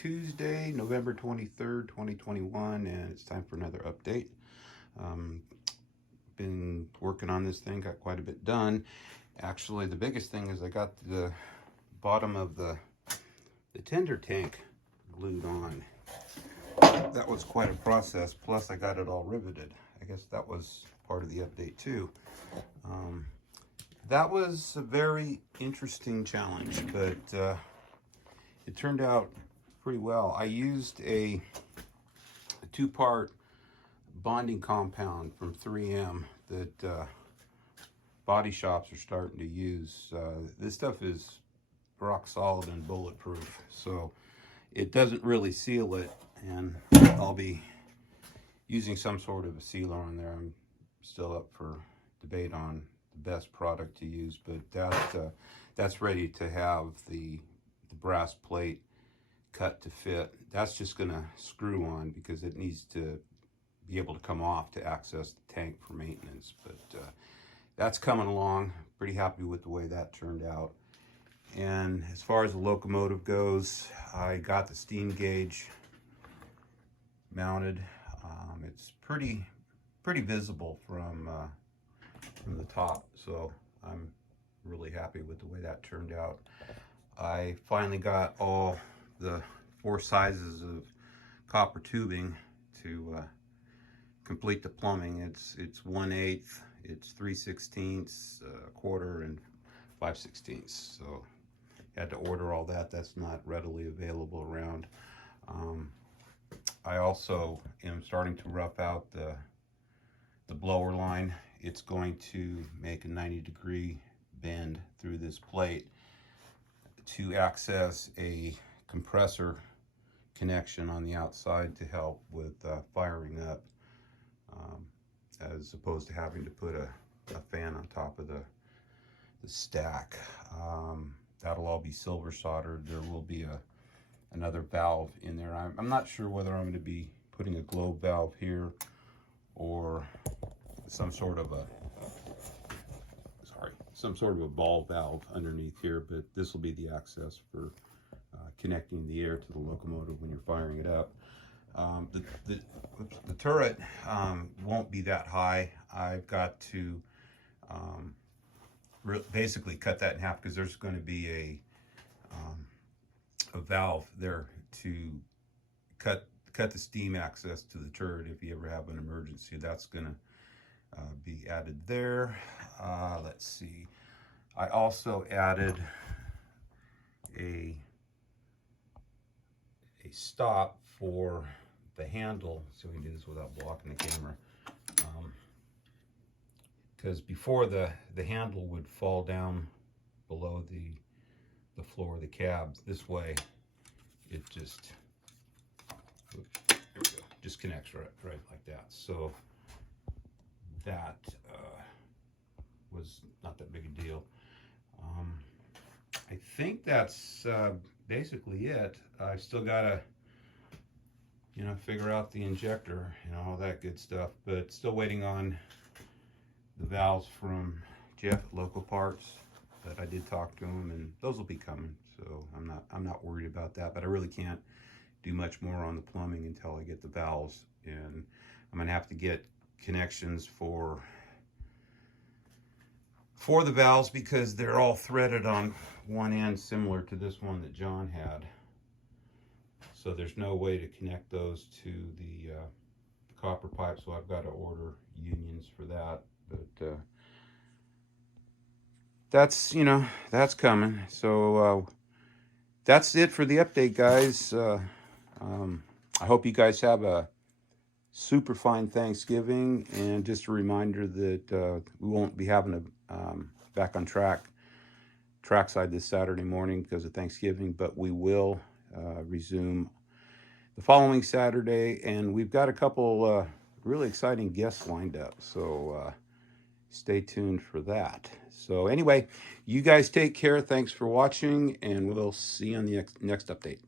Tuesday, November 23rd, 2021, and it's time for another update. Been working on this thing, got quite a bit done. Actually, the biggest thing is I got the bottom of the tender tank glued on. That was quite a process, plus I got it all riveted. I guess that was part of the update too. That was a very interesting challenge, but it turned out pretty well. I used a two-part bonding compound from 3M that body shops are starting to use. This stuff is rock solid and bulletproof, so it doesn't really seal it, and I'll be using some sort of a sealer on there. I'm still up for debate on the best product to use, but that's ready to have the brass plate cut to fit. That's just gonna screw on because it needs to be able to come off to access the tank for maintenance. But that's coming along. Pretty happy with the way that turned out. And as far as the locomotive goes, I got the steam gauge mounted. It's pretty visible from the top, so I'm really happy with the way that turned out. I finally got all the 4 sizes of copper tubing to complete the plumbing. It's 1/8, it's 3/16, a quarter, and 5/16. So had to order all that. That's not readily available around. I also am starting to rough out the blower line. It's going to make a 90-degree bend through this plate to access a compressor connection on the outside to help with firing up, as opposed to having to put a fan on top of the stack. That'll all be silver soldered. There will be another valve in there. I'm not sure whether I'm going to be putting a globe valve here or some sort of a ball valve underneath here, but this will be the access for connecting the air to the locomotive when you're firing it up. The turret won't be that high. I've got to basically cut that in half because there's going to be a valve there to cut the steam access to the turret if you ever have an emergency. That's going to be added there. Let's see. I also added a stop for the handle, so we can do this without blocking the camera. Because before the handle would fall down below the floor of the cab, this way it just, here we go, just connects right like that. So that was not that big a deal. I think that's basically it. I've still got to, figure out the injector and all that good stuff, but still waiting on the valves from Jeff at Local Parts. But I did talk to him, and those will be coming, so I'm not worried about that. But I really can't do much more on the plumbing until I get the valves, and I'm gonna have to get connections for the valves because they're all threaded on one end, similar to this one that John had. So there's no way to connect those to the copper pipe, so I've got to order unions for that. But that's coming. So that's it for the update, guys. I hope you guys have a super fine Thanksgiving, and just a reminder that we won't be having a back on trackside this Saturday morning because of Thanksgiving, but we will resume the following Saturday, and we've got a couple really exciting guests lined up, so stay tuned for that. So anyway, you guys take care. Thanks for watching, and we'll see you on the next update.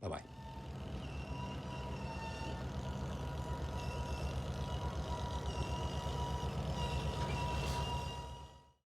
Bye-bye.